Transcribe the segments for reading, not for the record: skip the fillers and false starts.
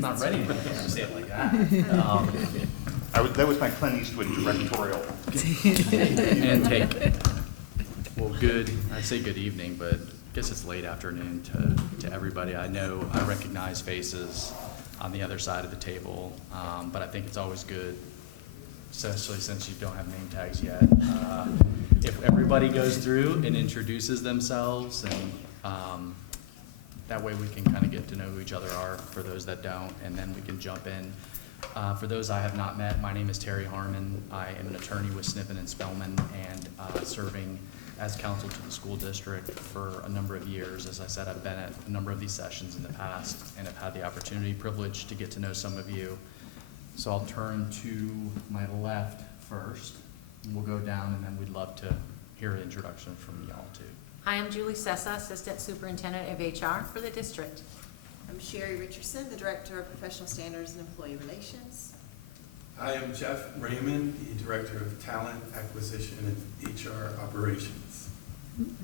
not ready to say it like that. That was my Clint Eastwood directorial. And take it. Well, I'd say good evening, but I guess it's late afternoon to everybody. I know I recognize faces on the other side of the table, but I think it's always good, especially since you don't have name tags yet. If everybody goes through and introduces themselves, and that way we can kind of get to know who each other are for those that don't, and then we can jump in. For those I have not met, my name is Terry Harmon. I am an attorney with Snippen and Spellman, and serving as counsel to the school district for a number of years. As I said, I've been at a number of these sessions in the past and have had the opportunity, privilege to get to know some of you. So I'll turn to my left first, and we'll go down, and then we'd love to hear an introduction from y'all too. Hi, I'm Julie Sessa, Assistant Superintendent of HR for the district. I'm Sherry Richardson, the Director of Professional Standards and Employee Relations. I am Jeff Raymond, the Director of Talent Acquisition and HR Operations. You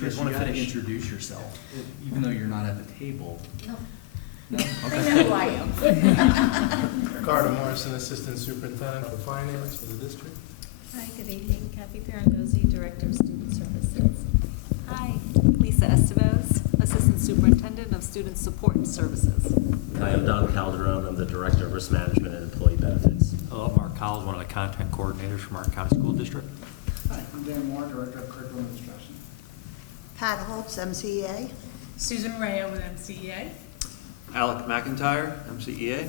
guys want to introduce yourself, even though you're not at the table. No. No? They Okay. know who I am. Ricardo Morrison, Assistant Superintendent for Finance for the district. Hi, good evening. Kathy Ferrandozzi, Director of Student Services. Hi, Lisa Estevez, Assistant Superintendent of Student Support Services. Hi, I'm Don Calderon. I'm the Director of Risk Management and Employee Benefits. Hello, I'm Mark Collins, one of the content coordinators from our County School District. Hi, I'm Dan Moore, Director of Curriculum Instruction. Pat Holtz, MCEA. Susan Rayo with MCEA. Alec McIntyre, MCEA.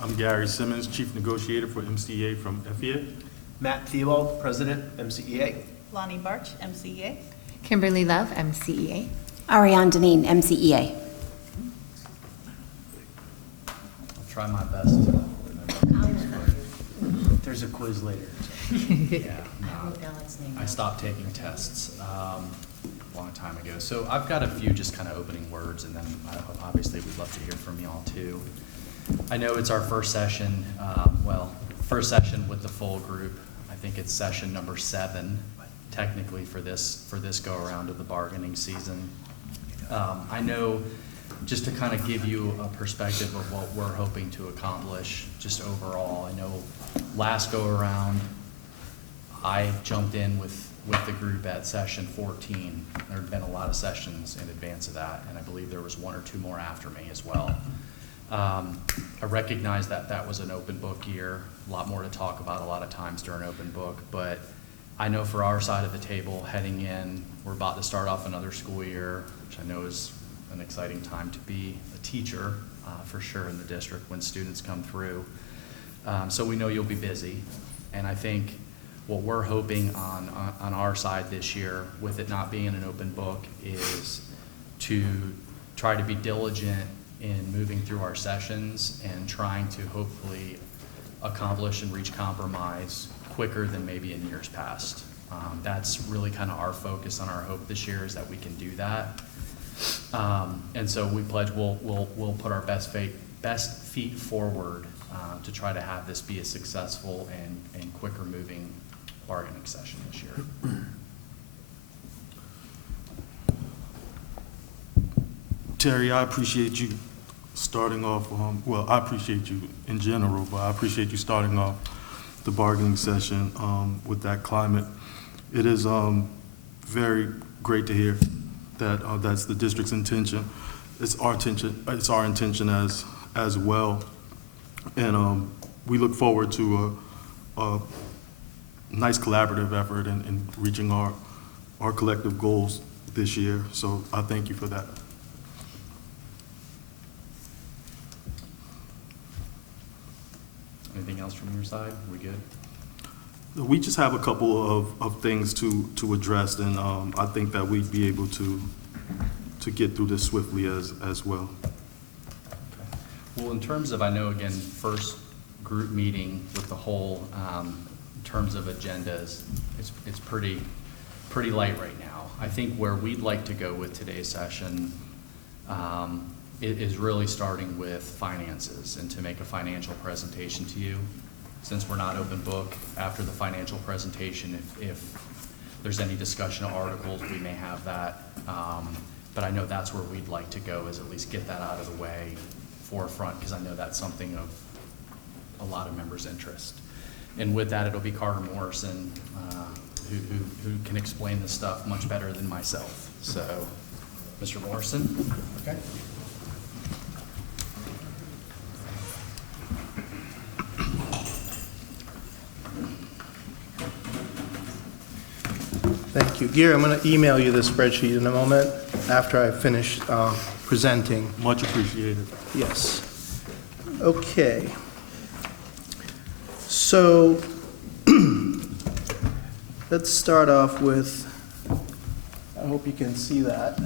I'm Gary Simmons, Chief Negotiator for MCEA from FEA. Matt Theobald, President, MCEA. Lonnie Barch, MCEA. Kimberly Love, MCEA. Ariane Deneen, MCEA. I'll try my best to remember. There's a quiz later. Yeah, I no. wrote Alex's name. I stopped taking tests a long time ago. So I've got a few just kind of opening words, and then obviously we'd love to hear from y'all too. I know it's our first session, first session with the full group. I think it's session number 7, technically for this go around of the bargaining season. I know, just to kind of give you a perspective of what we're hoping to accomplish just overall, I know last go around, I jumped in with the group at session 14. There had been a lot of sessions in advance of that, and I believe there was 1 or 2 more after me as well. I recognize that that was an open book year, a lot more to talk about a lot of times during open book, but I know for our side of the table heading in, we're about to start off another school year, which I know is an exciting time to be a teacher for sure in the district when students come through. So we know you'll be busy, and I think what we're hoping on our side this year, with it not being an open book, is to try to be diligent in moving through our sessions and trying to hopefully accomplish and reach compromise quicker than maybe in years past. That's really kind of our focus and our hope this year, is that we can do that. And so we pledge we'll put our best feet forward to try to have this be a successful and quicker moving bargaining session this year. Terry, I appreciate you starting off, I appreciate you in general, but I appreciate you starting off the bargaining session with that climate. It is very great to hear that that's the district's intention. It's our intention as well. And we look forward to a nice collaborative effort in reaching our collective goals this year. So I thank you for that. Anything else from your side? We good? We just have a couple of things to address, and I think that we'd be able to get through this swiftly as well. Okay. Well, in terms of, I know again, first group meeting with the whole, in terms of agendas, it's pretty light right now. I think where we'd like to go with today's session is really starting with finances, and to make a financial presentation to you. Since we're not open book, after the financial presentation, if there's any discussion of articles, we may have that. But I know that's where we'd like to go, is at least get that out of the way forefront, because I know that's something of a lot of members' interest. And with that, it'll be Carter Morrison, who can explain this stuff much better than myself. So, Mr. Morrison? Okay. Thank you. Gary, I'm going to email you this spreadsheet in a moment after I finish presenting. Much appreciated. Yes. Okay. So let's start off with, I hope you can see that.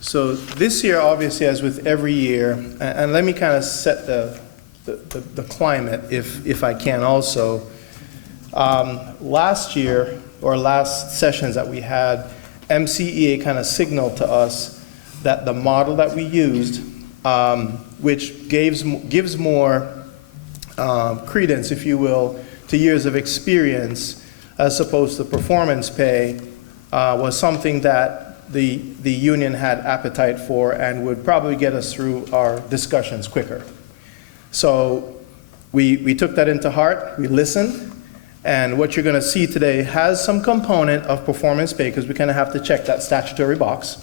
So this year, obviously, as with every year, and let me kind of set the climate if I can also. Last year, or last sessions that we had, MCEA kind of signaled to us that the model that we used, which gives more credence, if you will, to years of experience as opposed to performance pay, was something that the union had appetite for and would probably get us through our discussions quicker. So we took that into heart, we listened, and what you're going to see today has some component of performance pay because we kind of have to check that statutory box.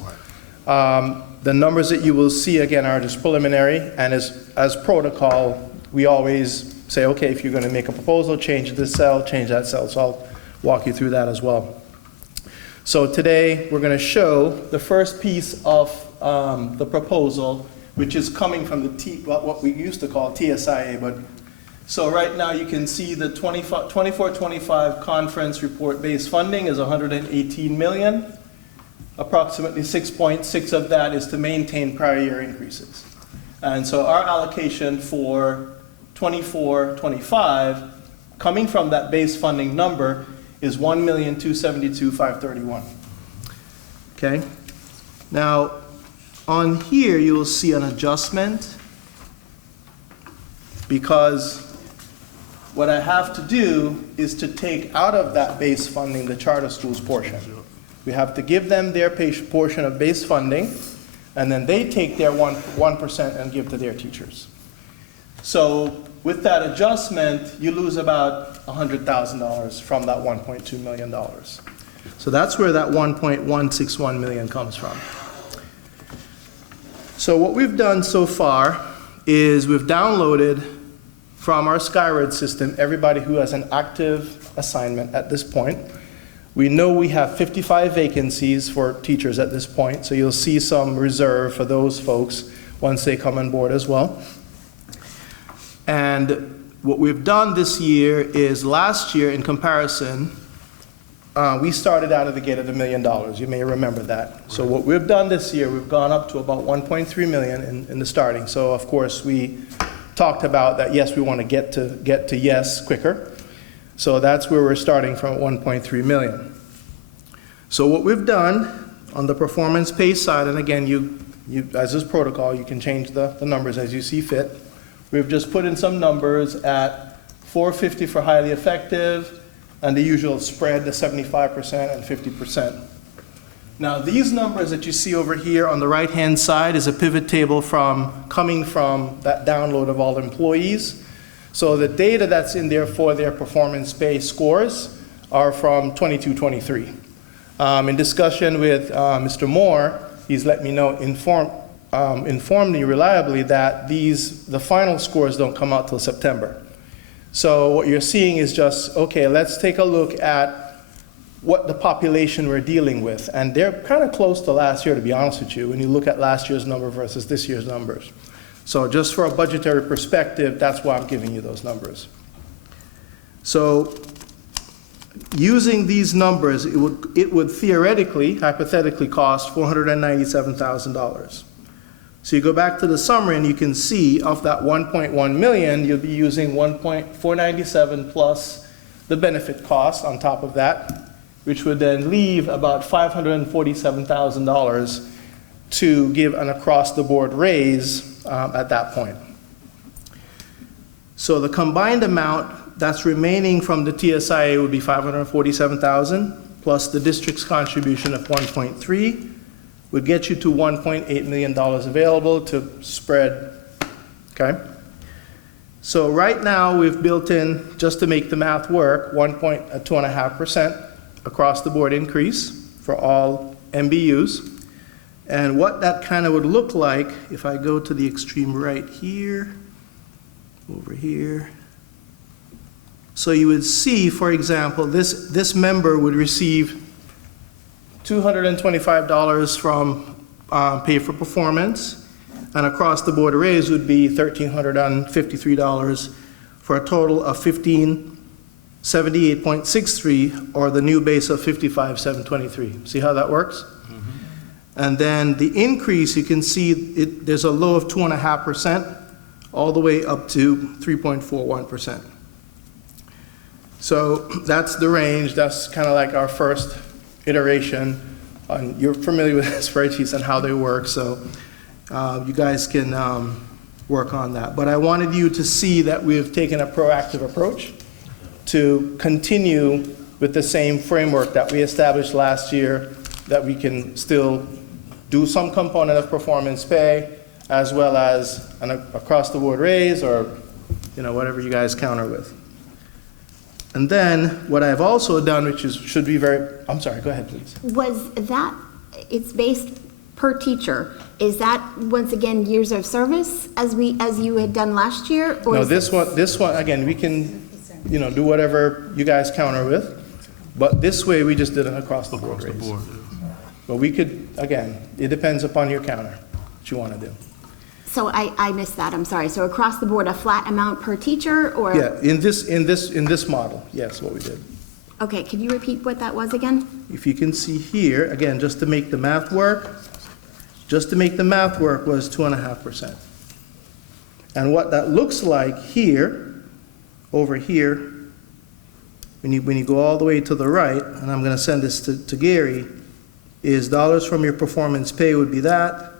The numbers that you will see, again, are just preliminary, and as protocol, we always say, okay, if you're going to make a proposal, change this cell, change that cell. So I'll walk you through that as well. So today, we're going to show the first piece of the proposal, which is coming from the what we used to call TSIA. But so right now, you can see the 24-25 conference report base funding is $118 million. Approximately 6.6 of that is to maintain prior year increases. And so our allocation for 24-25, coming from that base funding number, is $1,272,531. Okay? Now, on here, you will see an adjustment because what I have to do is to take out of that base funding the charter schools portion. We have to give them their portion of base funding, and then they take their 1% and give to their teachers. So with that adjustment, you lose about $100,000 from that $1.2 million. So that's where that $1.161 million comes from. So what we've done so far is we've downloaded from our Skyward system everybody who has an active assignment at this point. We know we have 55 vacancies for teachers at this point, so you'll see some reserve for those folks once they come on board as well. And what we've done this year is last year, in comparison, we started out of the gate at $1 million. You may remember that. So what we've done this year, we've gone up to about $1.3 million in the starting. So of course we talked about that. Yes, we want to get to yes quicker. So that's where we're starting from at $1.3 million. So what we've done on the performance pay side, and again, you as is protocol, you can change the numbers as you see fit. We've just put in some numbers at $450 for highly effective, and the usual spread, the 75% and 50%. Now, these numbers that you see over here on the right-hand side is a pivot table coming from that download of all employees. So the data that's in there for their performance pay scores are from 22-23. In discussion with Mr. Moore, he's let me know, informed me reliably that the final scores don't come out till September. So what you're seeing is just, okay, let's take a look at what the population we're dealing with. And they're kind of close to last year, to be honest with you, when you look at last year's number versus this year's numbers. So just for a budgetary perspective, that's why I'm giving you those numbers. So using these numbers, it would theoretically, hypothetically cost $497,000. So you go back to the summary and you can see of that 1.1 million, you'll be using 1.497 plus the benefit cost on top of that, which would then leave about $547,000 to give an across-the-board raise at that point. So the combined amount that's remaining from the TSIA would be $547,000 plus the district's contribution of 1.3 would get you to $1.8 million available to spread, okay? So right now, we've built in, just to make the math work, 2.5% across the board increase for all MBUs. And what that kind of would look like, if I go to the extreme right here, over here. So you would see, for example, this member would receive $225 from pay for performance, and across the board raise would be $1,353 for a total of $1,578.63, or the new base of $55,723. See how that works? And then the increase, you can see there's a low of 2.5%, all the way up to 3.41%. So that's the range. That's kind of like our first iteration. You're familiar with spreadsheets and how they work, so you guys can work on that. But I wanted you to see that we have taken a proactive approach to continue with the same framework that we established last year, that we can still do some component of performance pay, as well as an across-the-board raise, or whatever you guys counter with. And then what I've also done, which should be very, I'm sorry, go ahead, please. Was that, it's based per teacher, is that, once again, years of service as you had done last year? Or No, this one, again, we can, do whatever you guys counter with, but this way, we just did an across-the-board raise. yeah. But we could, again, it depends upon your counter, what you want to do. So I missed that, I'm sorry. So across the board, a flat amount per teacher, or? Yeah, in this model, yes, what we did. Okay, could you repeat what that was again? If you can see here, again, just to make the math work, was 2.5%. And what that looks like here, over here, when you go all the way to the right, and I'm going to send this to Gary, is dollars from your performance pay would be that,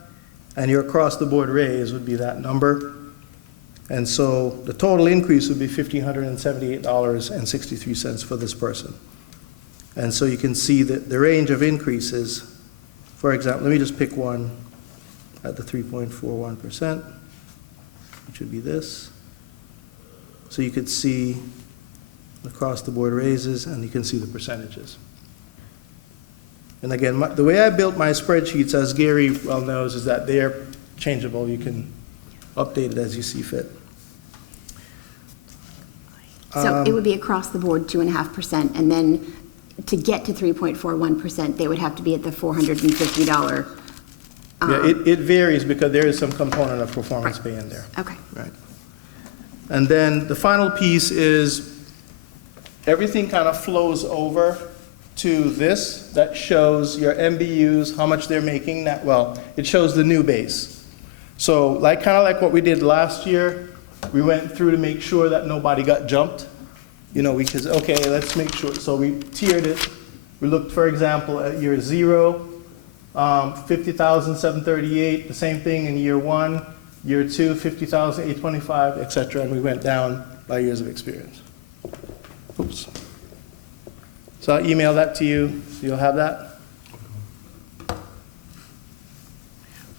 and your across-the-board raise would be that number. And so the total increase would be $1,578.63 for this person. And so you can see that the range of increases, for example, let me just pick one at the 3.41%, which would be this. So you could see across-the-board raises, and you can see the percentages. And again, the way I built my spreadsheets, as Gary well knows, is that they're changeable. You can update it as you see fit. So it would be across the board 2.5%, and then to get to 3.41%, they would have to be at the $450. Yeah, it varies because there is some component of performance pay in there. Okay. Right. And then the final piece is everything kind of flows over to this that shows your MBUs, how much they're making. It shows the new base. So kind of like what we did last year, we went through to make sure that nobody got jumped. We said, okay, let's make sure. So we tiered it. We looked, for example, at year 0, 50,738, the same thing in year 1, year 2, 50,825, et cetera, and we went down by years of experience. Oops. So I'll email that to you, so you'll have that.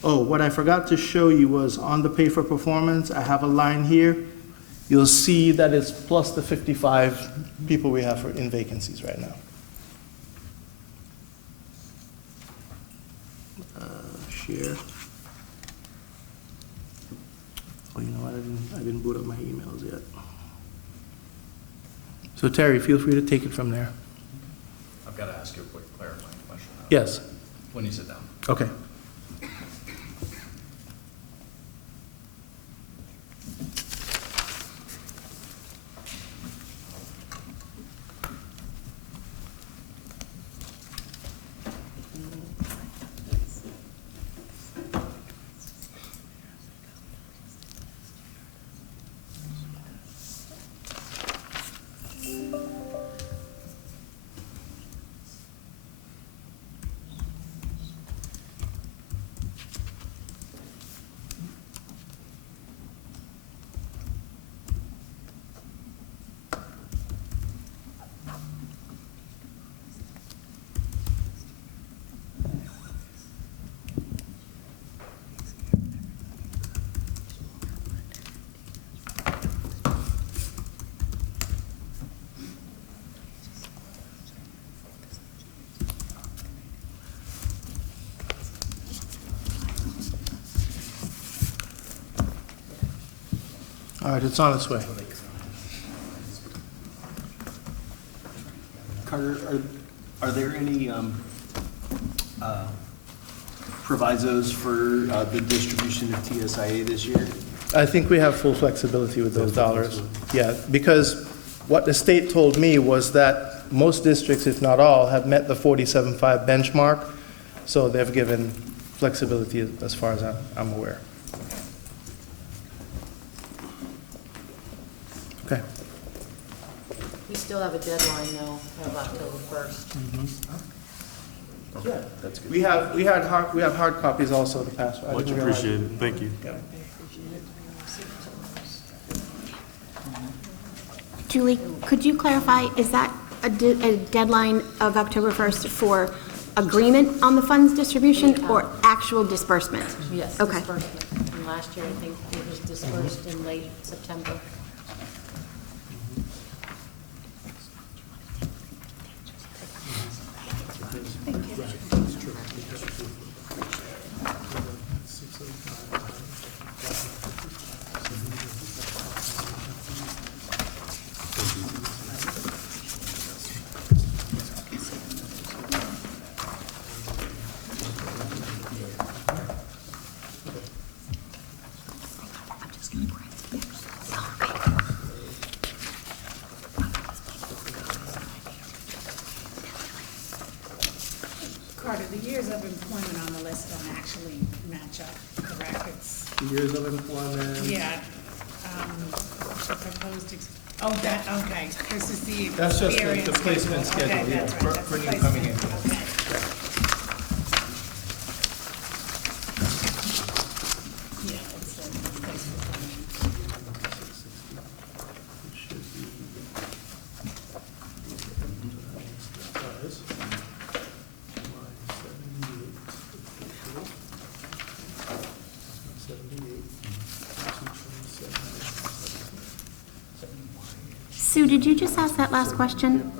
Oh, what I forgot to show you was on the pay for performance, I have a line here. You'll see that it's plus the 55 people we have in vacancies right now. Share. Oh, you know what? I didn't boot up my emails yet. So Terry, feel free to take it from there. I've got to ask you a quick clarifying question. Yes. When you sit down. Okay. All right, it's on its way. Carter, are there any provisos for the distribution of TSIA this year? I think we have full flexibility with those dollars. Yeah, because what the state told me was that most districts, if not all, have met the 47.5 benchmark, so they've given flexibility as far as I'm aware. Okay. We still have a deadline though of October 1st. Yeah, that's good. We have hard copies also to pass. I Much didn't realize- appreciated. Thank you. Yeah. Julie, could you clarify, is that a deadline of October 1st for agreement on the funds distribution or actual disbursement? Yes, Okay. disbursement. And last year, I think it was dispersed in late September. Carter, the years of employment on the list don't actually match up, correct? It's, Years of employment. yeah, the proposed, that, okay, this is the That's just the experience placement schedule, Okay, yeah, that's right, for that's the new coming in. placement, okay. Yeah, it's the placement coming in. Sue, did you just ask that last question?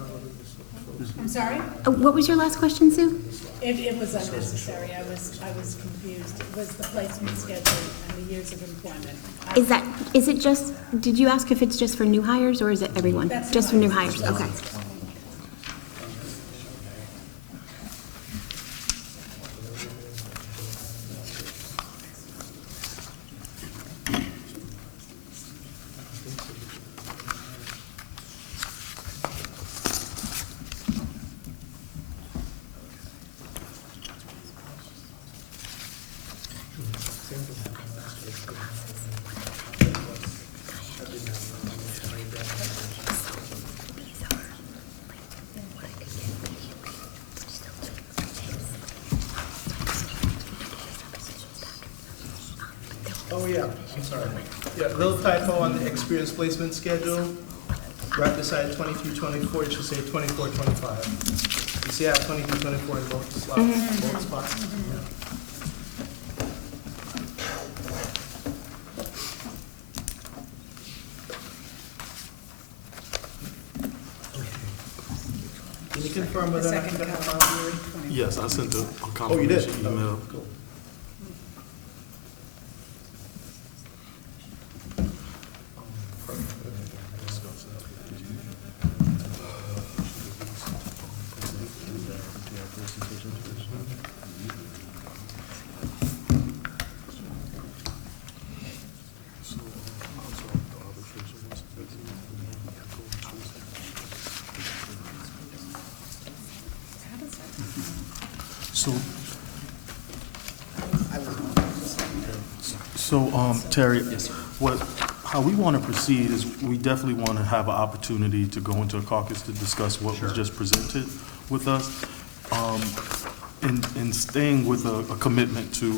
I'm sorry? What was your last question, Sue? It was unnecessary, I was confused. It was the placement schedule and the years of employment. Is it just, did you ask if it's just for new hires or is it everyone? That's Just for new hires, okay. Oh, yeah, I'm sorry. Yeah, little typo on the experience placement schedule. Right beside 23-24, it should say 24-25. You see I have 23-24 in both slots, both spots? Yeah. Can you confirm whether or not you got the file, Yuri? Yes, I sent a Oh, you did? confirmation email. Oh, cool. So, Terry, how we want to proceed is we definitely want to have an opportunity to go into a caucus to discuss what was just presented with us. In staying with a commitment to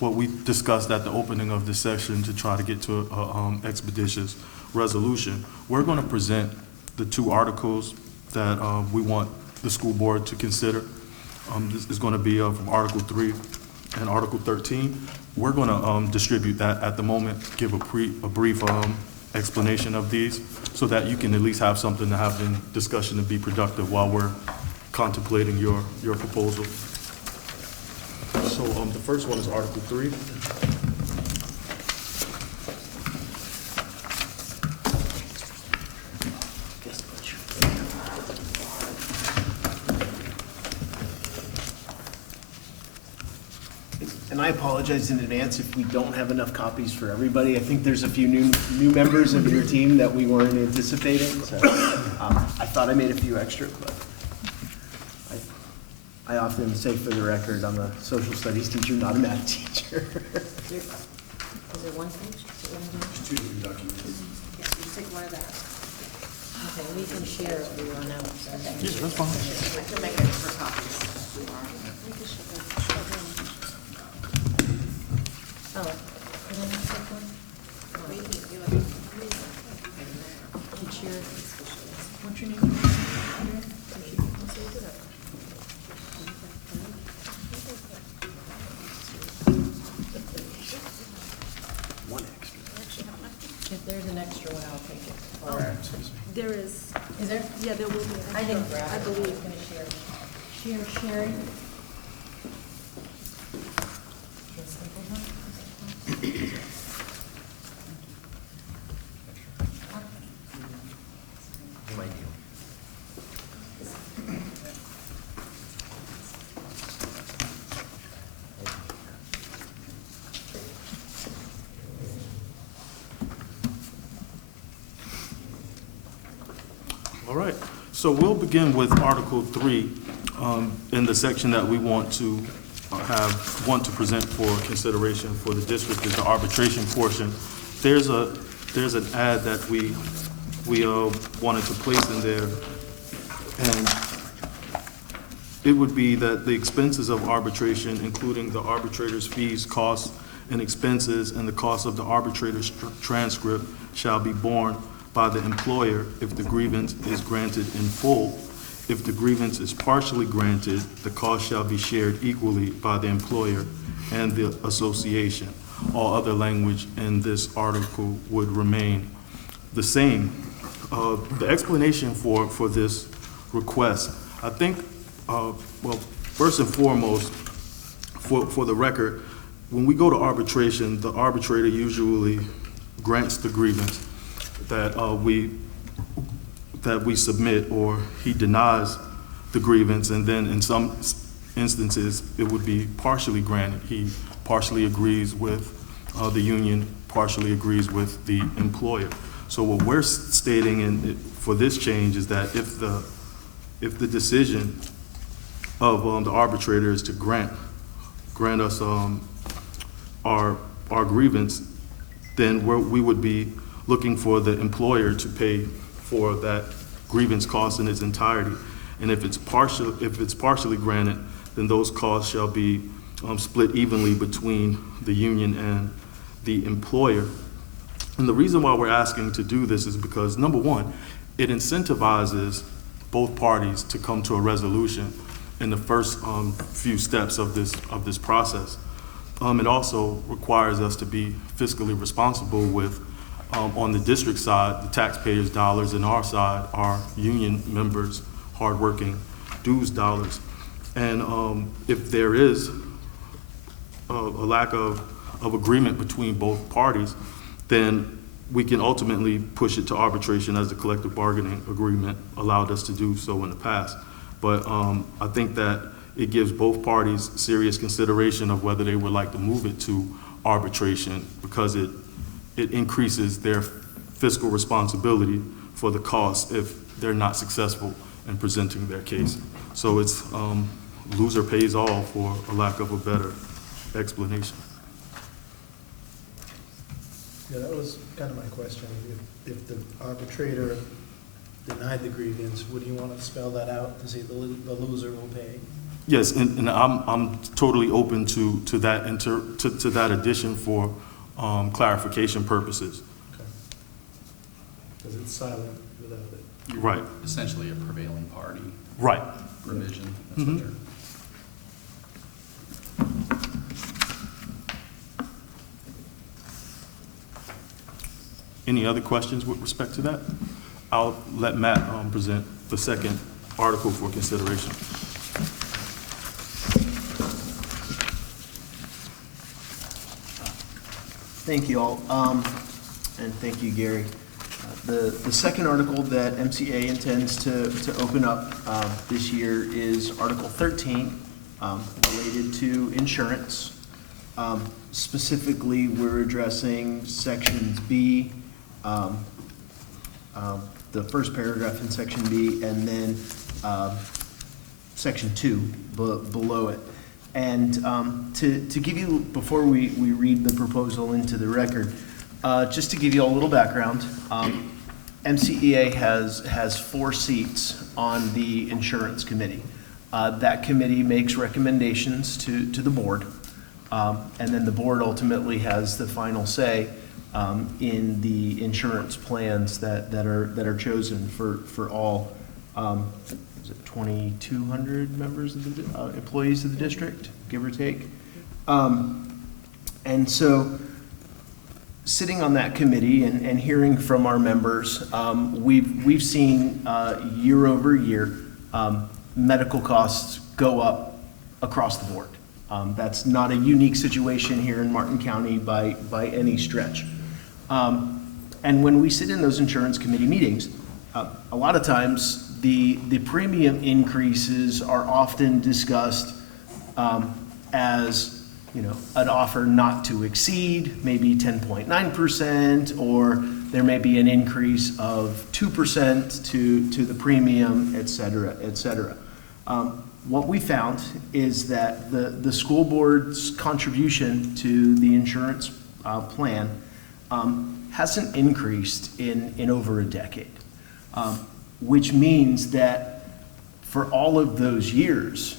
what we discussed at the opening of the session to try to get to a expeditious resolution, we're going to present the two articles that we want the school board to consider. This is going to be from Article 3 and Article 13. We're going to distribute that at the moment, give a brief explanation of these so that you can at least have something to have in discussion and be productive while we're contemplating your proposal. So the first one is Article 3. And I apologize in advance if we don't have enough copies for everybody. I think there's a few new members of your team that we weren't anticipating, so I thought I made a few extra, but I often say for the record, I'm a social studies teacher, not a math teacher. Is there one page? Is it one page? Two different documents. Yes, you take one of that. Okay, we can share if we run out. Yeah, that's fine. I can make extra copies. Oh, did I miss that one? Can share. What's your name? One extra. If there's an extra one, I'll take it. Or, There is, is there? yeah, there will be. I didn't grab I it. believe. I'm gonna share. Share, sharing. All right, so we'll begin with Article 3 in the section that we want to present for consideration for the district is the arbitration portion. There's an ad that we wanted to place in there, and it would be that the expenses of arbitration, including the arbitrator's fees, costs, and expenses, and the cost of the arbitrator's transcript shall be borne by the employer if the grievance is granted in full. If the grievance is partially granted, the cost shall be shared equally by the employer and the association. All other language in this article would remain the same. The explanation for this request, I think, well, first and foremost, for the record, when we go to arbitration, the arbitrator usually grants the grievance that we submit, or he denies the grievance, and then in some instances it would be partially granted. He partially agrees with the union, partially agrees with the employer. So what we're stating for this change is that if the decision of the arbitrator is to grant us our grievance, then we would be looking for the employer to pay for that grievance cost in its entirety. And if it's partially granted, then those costs shall be split evenly between the union and the employer. And the reason why we're asking to do this is because, number one, it incentivizes both parties to come to a resolution in the first few steps of this process. It also requires us to be fiscally responsible with, on the district side, the taxpayers' dollars, and our side, our union members' hardworking dues dollars. And if there is a lack of agreement between both parties, then we can ultimately push it to arbitration, as the collective bargaining agreement allowed us to do so in the past. But I think that it gives both parties serious consideration of whether they would like to move it to arbitration, because it increases their fiscal responsibility for the cost if they're not successful in presenting their case. So it's loser pays all, for a lack of a better explanation. Yeah, that was kind of my question. If the arbitrator denied the grievance, would you want to spell that out to say the loser will pay? Yes, and I'm totally open to that to that addition for clarification purposes. Okay. Because it's silent without it. Right. Essentially a prevailing party Right. provision. That's what they're. Any other questions with respect to that? I'll let Matt present the second article for consideration. Thank you all, and thank you, Gary. The second article that MCEA intends to open up this year is Article 13, related to insurance. Specifically, we're addressing sections B, the first paragraph in section B, and then section 2 below it. And to give you, before we read the proposal into the record, just to give you a little background, MCEA has 4 seats on the insurance committee. That committee makes recommendations to the board, and then the board ultimately has the final say in the insurance plans that are chosen for all, is it 2,200 members of the employees of the district, give or take? And so, sitting on that committee and hearing from our members, we've seen year over year medical costs go up across the board. That's not a unique situation here in Martin County by any stretch. And when we sit in those insurance committee meetings, a lot of times the premium increases are often discussed as, you know, an offer not to exceed, maybe 10.9%, or there may be an increase of 2% to the premium, et cetera, et cetera. What we found is that the school board's contribution to the insurance plan hasn't increased in over a decade, which means that for all of those years,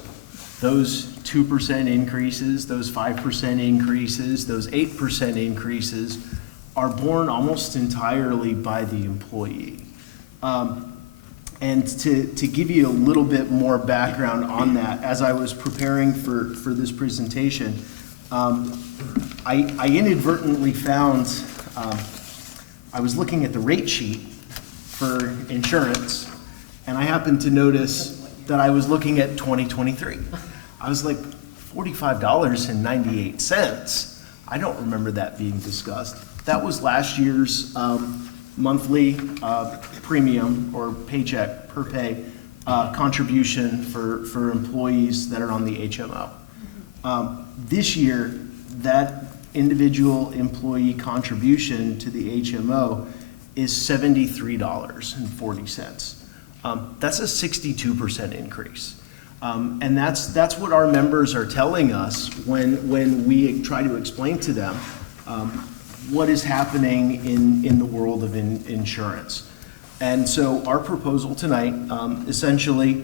those 2% increases, those 5% increases, those 8% increases are borne almost entirely by the employee. And to give you a little bit more background on that, as I was preparing for this presentation, I inadvertently found, I was looking at the rate sheet for insurance, and I happened to notice that I was looking at 2023. I was like, $45.98. I don't remember that being discussed. That was last year's monthly premium or paycheck per pay contribution for employees that are on the HMO. This year, that individual employee contribution to the HMO is $73.40. That's a 62% increase. And that's what our members are telling us when we try to explain to them what is happening in the world of insurance. And so our proposal tonight essentially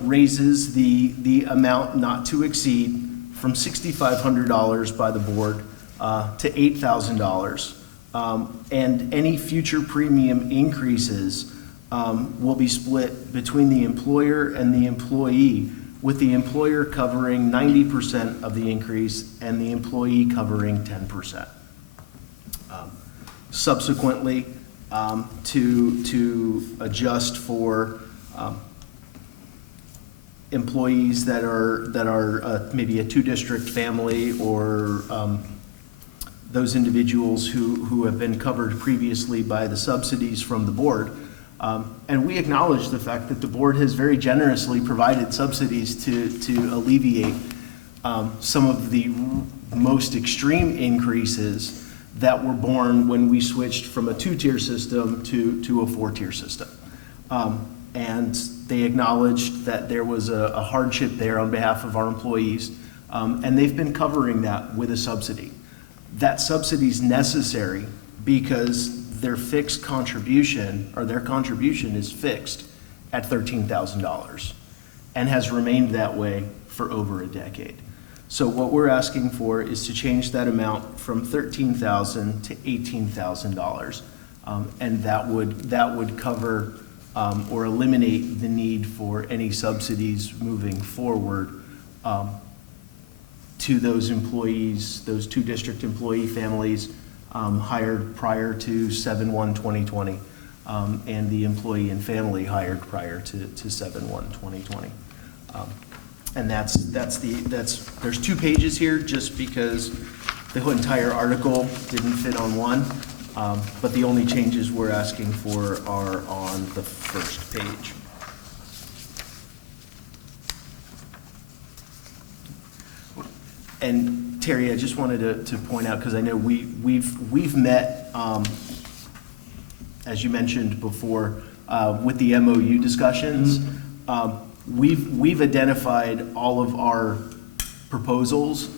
raises the amount not to exceed from $6,500 by the board to $8,000. And any future premium increases will be split between the employer and the employee, with the employer covering 90% of the increase and the employee covering 10%. Subsequently, to adjust for employees that are maybe a 2-district family, or those individuals who have been covered previously by the subsidies from the board. And we acknowledge the fact that the board has very generously provided subsidies to alleviate some of the most extreme increases that were born when we switched from a 2-tier system to a 4-tier system. And they acknowledged that there was a hardship there on behalf of our employees, and they've been covering that with a subsidy. That subsidy is necessary because their fixed contribution, or their contribution, is fixed at $13,000 and has remained that way for over a decade. So what we're asking for is to change that amount from $13,000 to $18,000, and that would cover or eliminate the need for any subsidies moving forward to those employees, those 2-district employee families hired prior to 7/1/2020, and the employee and family hired prior to 7/1/2020. And there's 2 pages here just because the whole entire article didn't fit on one, but the only changes we're asking for are on the first page. And Terry, I just wanted to point out, because I know we've met, as you mentioned before, with the MOU discussions. We've identified all of our proposals,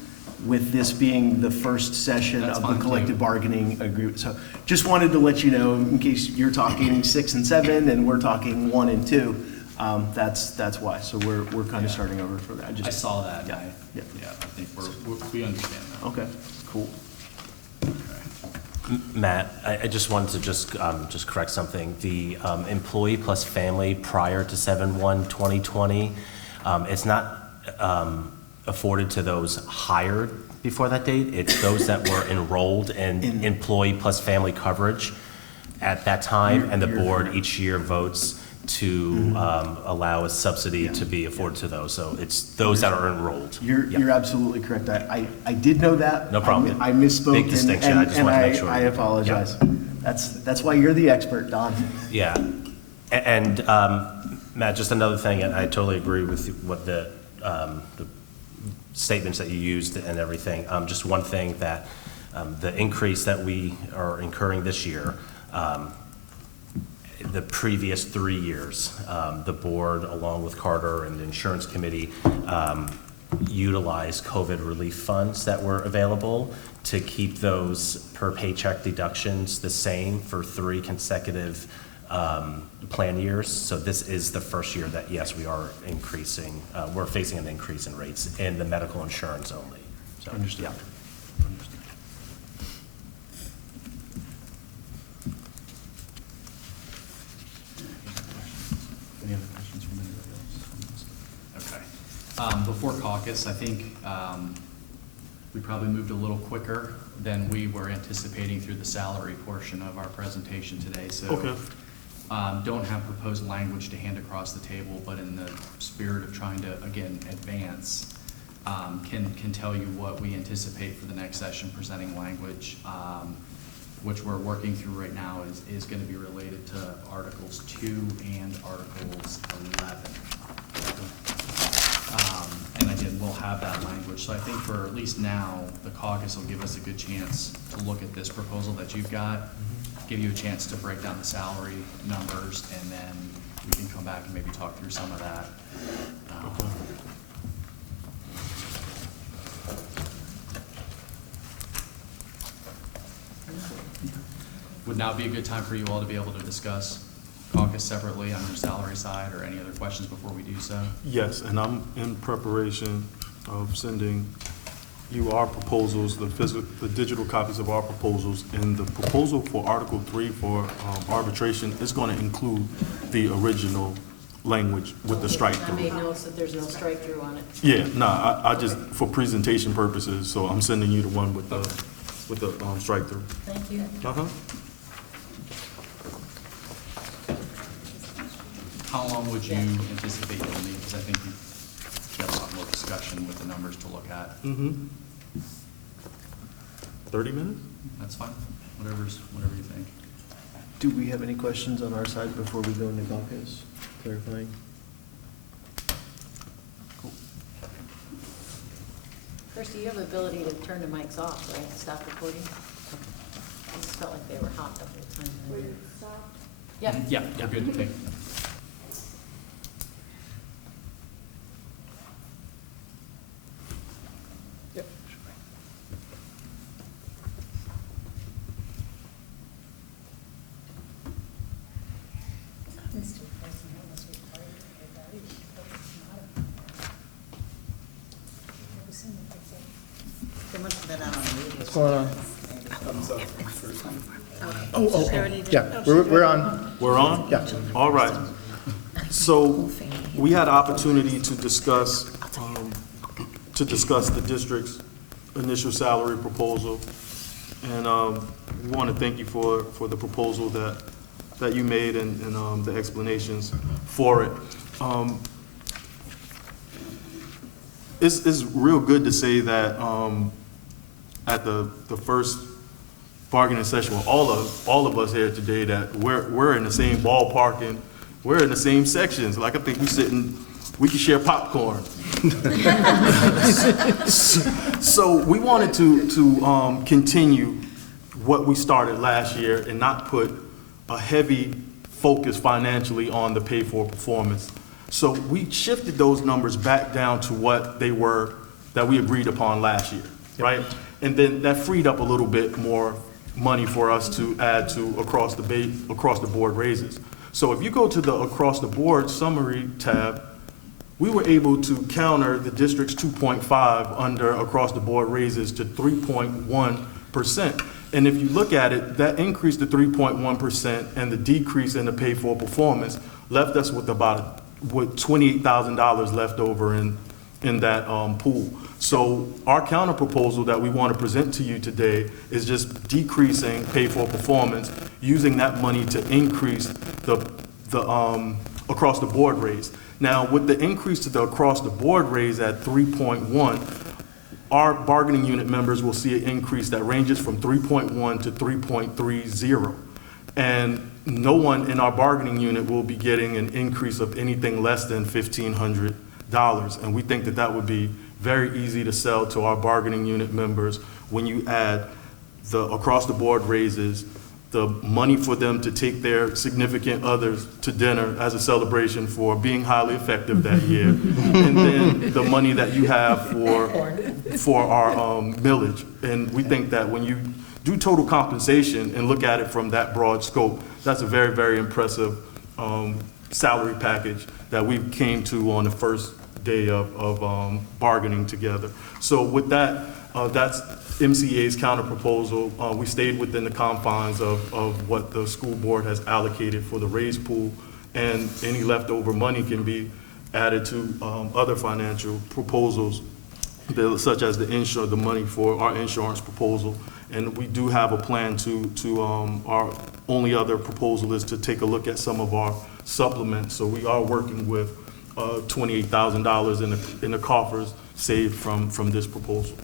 with this being the first session That's of the fine, collective too. bargaining agreement. So just wanted to let you know, in case you're talking 6 and 7 and we're talking 1 and 2, that's why. So we're kind of starting over for that. I saw that, and Yeah, I yeah. I think we understand that. Okay, cool. Matt, I just wanted to just correct something. The employee plus family prior to 7/1/2020, it's not afforded to those hired before that date. It's those that were enrolled in employee plus family coverage at that time, and the board each year votes to allow a subsidy to be afforded to those. So it's those that are enrolled. You're absolutely correct. I did know that. No problem. I misspoke. Big distinction. I just wanted to make sure. I apologize. That's why you're the expert, Don. Yeah, and Matt, just another thing, and I totally agree with what the statements that you used and everything. Just one thing that the increase that we are incurring this year, the previous 3 years, the board, along with Carter and the insurance committee, utilized COVID relief funds that were available to keep those per paycheck deductions the same for 3 consecutive plan years. So this is the first year that, yes, we are increasing, we're facing an increase in rates in the medical insurance only. So, Understood. yeah. Any other questions from anybody else? Okay. Before caucus, I think we probably moved a little quicker than we were anticipating through the salary portion of our presentation today. So Okay. don't have proposed language to hand across the table, but in the spirit of trying to, again, advance, can tell you what we anticipate for the next session presenting language, which we're working through right now, is going to be related to Articles 2 and Articles 11. And again, we'll have that language. So I think for at least now, the caucus will give us a good chance to look at this proposal that you've got, give you a chance to break down the salary numbers, and then we can come back and maybe talk through some of that. Would now be a good time for you all to be able to discuss caucus separately on your salary side, or any other questions before we do so? Yes, and I'm in preparation of sending you our proposals, the digital copies of our proposals, and the proposal for Article 3 for arbitration is going to include the original language with the strike I through. made notes that there's no strike through on it. Yeah, no, I just, for presentation purposes, so I'm sending you the one with the strike through. Thank you. Uh-huh. How long would you anticipate you'll need? Because I think you have a lot more discussion with the numbers to look at. 30 minutes? That's fine, whatever you think. Do we have any questions on our side before we go into caucus? Clarifying? Kirsty, you have the ability to turn the mics off, right? Stop recording? I just felt like they were hot the whole time. Yeah. Yeah, you're good to take. They must have been out on the radio. What's going on? Oh. Yeah, we're on. We're on? Yeah. All right. So we had an opportunity to discuss the district's initial salary proposal. And we want to thank you for the proposal that you made and the explanations for it. It's real good to say that at the first bargaining session with all of us here today, that we're in the same ballpark and we're in the same sections. Like, I think we're sitting we can share popcorn. So we wanted to continue what we started last year and not put a heavy focus financially on the pay for performance. So we shifted those numbers back down to what they were that we agreed upon last year, right? And then that freed up a little bit more money for us to add to across the board raises. So if you go to the across the board summary tab, we were able to counter the district's 2.5 under across the board raises to 3.1%. And if you look at it, that increase to 3.1% and the decrease in the pay for performance left us with about $28,000 left over in that pool. So our counter proposal that we want to present to you today is just decreasing pay for performance, using that money to increase the across the board raise. Now, with the increase to the across the board raise at 3.1, our bargaining unit members will see an increase that ranges from 3.1 to 3.30. And no one in our bargaining unit will be getting an increase of anything less than $1,500. And we think that that would be very easy to sell to our bargaining unit members when you add the across the board raises, the money for them to take their significant others to dinner as a celebration for being highly effective that year, and then the money that you have for our millage. And we think that when you do total compensation and look at it from that broad scope, that's a very, very impressive salary package that we came to on the first day of bargaining together. So with that, that's MCEA's counter proposal. We stayed within the confines of what the school board has allocated for the raise pool, and any leftover money can be added to other financial proposals, such as the money for our insurance proposal. And we do have a plan our only other proposal is to take a look at some of our supplements. So we are working with $28,000 in the coffers saved from this proposal.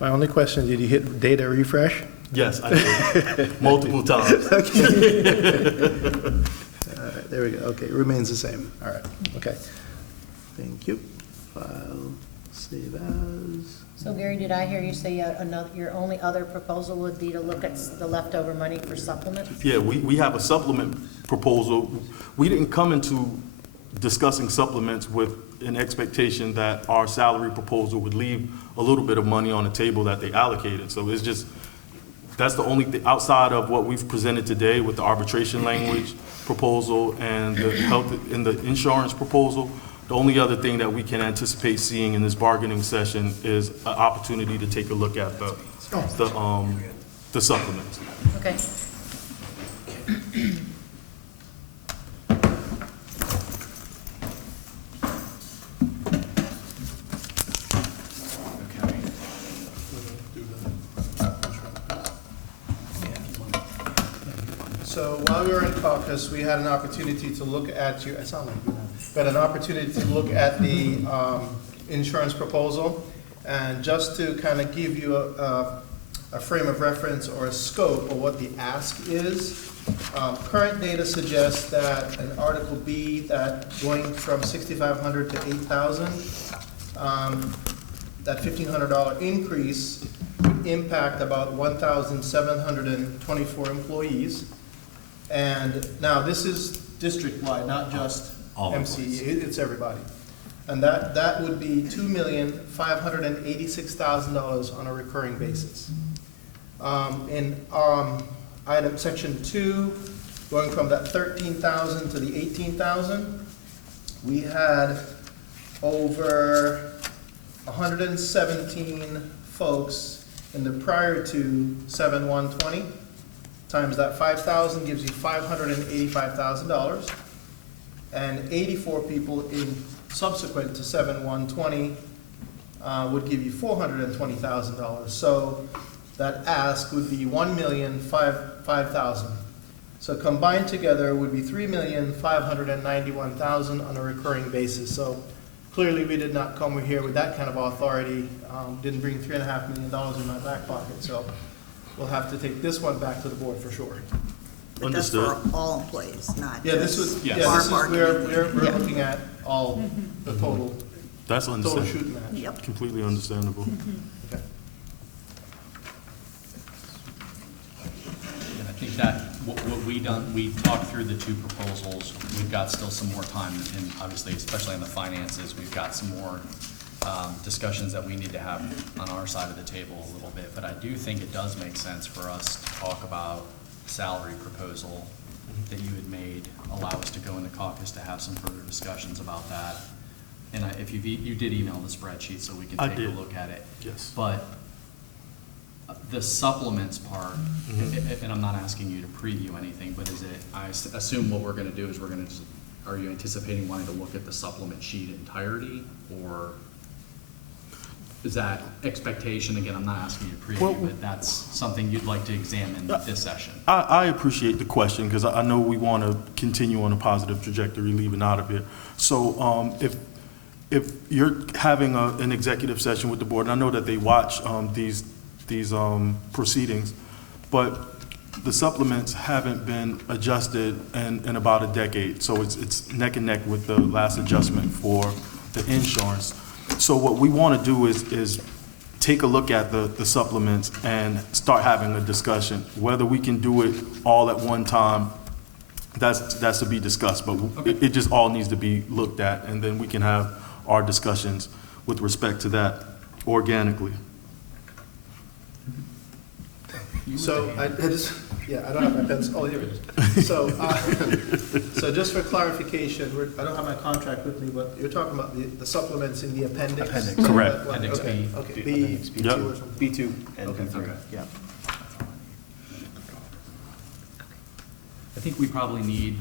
My only question, did you hit data refresh? Yes, I did. Multiple times. Okay. There we go. Okay, it remains the same. All right. Okay. Thank you. File, save as. So Gary, did I hear you say your only other proposal would be to look at the leftover money for supplements? Yeah, we have a supplement proposal. We didn't come into discussing supplements with an expectation that our salary proposal would leave a little bit of money on the table that they allocated. So it's just, that's the only thing outside of what we've presented today with the arbitration language proposal and the health and the insurance proposal. The only other thing that we can anticipate seeing in this bargaining session is an opportunity to take a look at the supplements. Okay. So while we were in caucus, we had an opportunity to look at you, I sound like you now, we had an opportunity to look at the insurance proposal. And just to kind of give you a frame of reference or a scope of what the ask is, current data suggests that an Article B, that going from $6,500 to $8,000, that $1,500 increase would impact about 1,724 employees. And now this is district-wide, not just MCEA, it's everybody. And that would be $2,586,000 on a recurring basis. In item section 2, going from that 13,000 to the 18,000, we had over 117 folks in the prior to 7/1/20. Times that 5,000 gives you $585,000, and 84 people in subsequent to 7/1/20 would give you $420,000. So that ask would be $1,005,000. So combined together would be $3,591,000 on a recurring basis. So clearly we did not come here with that kind of authority, didn't bring $3.5 million in my back pocket. So we'll have to take this one back to the board for sure. But that's for Understood. all employees, not Yeah, this was, just yeah, Yes. our this is, bargaining we're unit. Yeah. looking at all, the total, That's total understandable. shooting match. Yep. Completely understandable. Okay. And I think that what we done, we talked through the two proposals. We've got still some more time, and obviously, especially on the finances, we've got some more discussions that we need to have on our side of the table a little bit. But I do think it does make sense for us to talk about salary proposal that you had made, allow us to go into caucus to have some further discussions about that. And if you did email the spreadsheet, so we can I take a did. look at it. Yes. But the supplements part, and I'm not asking you to preview anything, but is it, I assume what we're gonna do is we're gonna just, are you anticipating wanting to look at the supplement sheet entirety, or is that expectation, again, I'm not asking you to Well, preview, but that's something you'd like to examine this session? I appreciate the question, because I know we want to continue on a positive trajectory, leaving out of it. So if you're having an executive session with the board, and I know that they watch these proceedings, but the supplements haven't been adjusted in about a decade, so it's neck and neck with the last adjustment for the insurance. So what we want to do is take a look at the supplements and start having a discussion. Whether we can do it all at one time, that's to be discussed, but it just all needs to be looked at, and then we can have our discussions with respect to that organically. So I just, I don't have my pencil, oh, here it is. So, so just for clarification, I don't have my contract with me, but you're talking about the supplements in the appendix? Appendix. So Correct. what- Appendix okay, B. Okay, Appendix B, Yep. B2 or something? B2 and Okay. B3, Okay. yeah. I think we probably need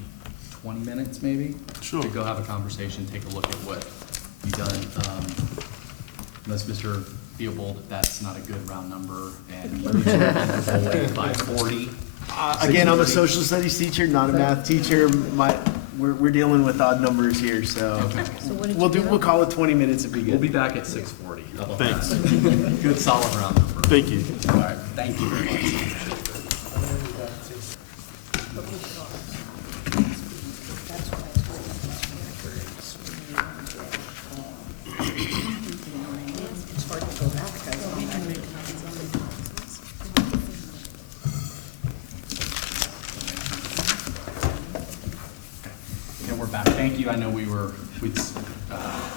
20 minutes, maybe? Sure. To go have a conversation, take a look at what you've done. Unless Mr. Theobald, if that's not a good round number, and you reach a goal at 540. Again, I'm a social studies teacher, not a math teacher. We're dealing with odd numbers here, so we'll call it 20 minutes if we We'll be good. back at 6:40. How about that? Thanks. Good solid round number. Thank you. All right, thank you very much. It's hard to go back because all that. Okay, we're back. Thank you. I know we'd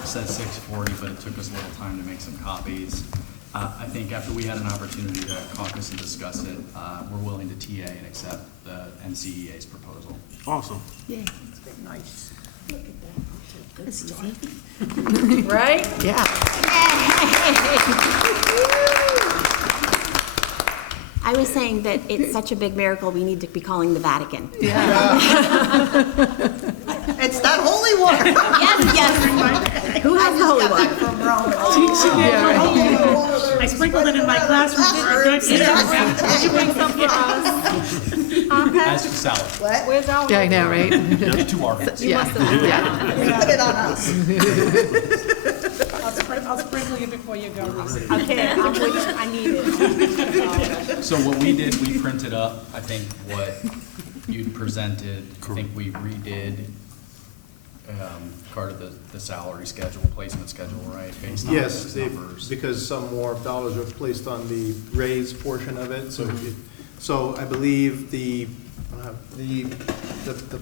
said 6:40, but it took us a little time to make some copies. I think after we had an opportunity to caucus and discuss it, we're willing to TA and accept the MCEA's proposal. Awesome. Yeah. Nice. That's easy. Right? Yeah. I was saying that it's such a big miracle, we need to be calling the Vatican. It's that holy water. Yes, yes. Who has the holy I just water? got back from Rome. I sprinkled it in my classroom. Did you bring some for us? As for salad, What? Where's our? Yeah, I know, right? there's two arguments. You must have. Put it on us. I'll sprinkle you before you go, Lisa. Okay, I'm with you. I need it. So what we did, we printed up, I think, what you'd presented. I think we redid part of the salary schedule, placement schedule, right? Based on Yes, those they- numbers. because some more dollars were placed on the raise portion of it, so I believe the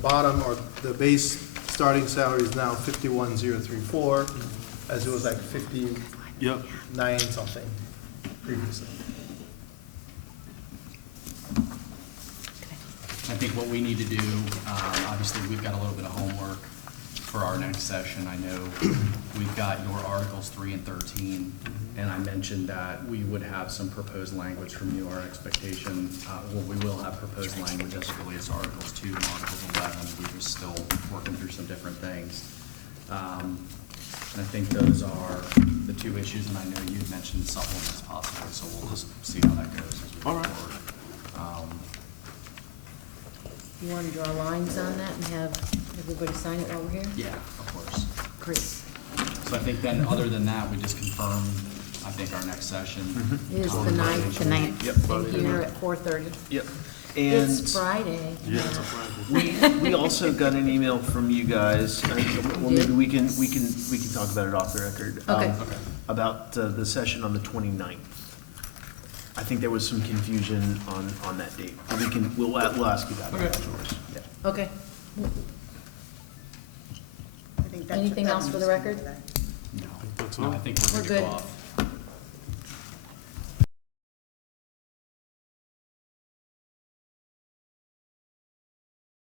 bottom or the base starting salary is now 51,034, as it was like 59 Yep. something previously. I think what we need to do, obviously, we've got a little bit of homework for our next session. I know we've got your Articles 3 and 13, and I mentioned that we would have some proposed language from you, our expectation. Well, we will have proposed language as it relates to Articles 2 and Articles 11. We're just still working through some different things. And I think those are the two issues, and I know you mentioned supplements possibly, so we'll just see how that goes as we go All right. forward. You want to draw lines on that and have everybody sign it while we're here? Yeah, of course. Great. So I think then, other than that, we just confirm, I think, our next session. It is the ninth. The ninth. Yep. And here at 4:30. Yep. And It's Friday. Yeah, it's a Friday. we also got an email from you guys, well, maybe we can talk about it off the record. Okay. About the session on the 29th. I think there was some confusion on that date. But we'll ask you about it afterwards. Yeah. Okay. I think that's- Anything else for the record? That's No, all. I think we're We're good to go good. off.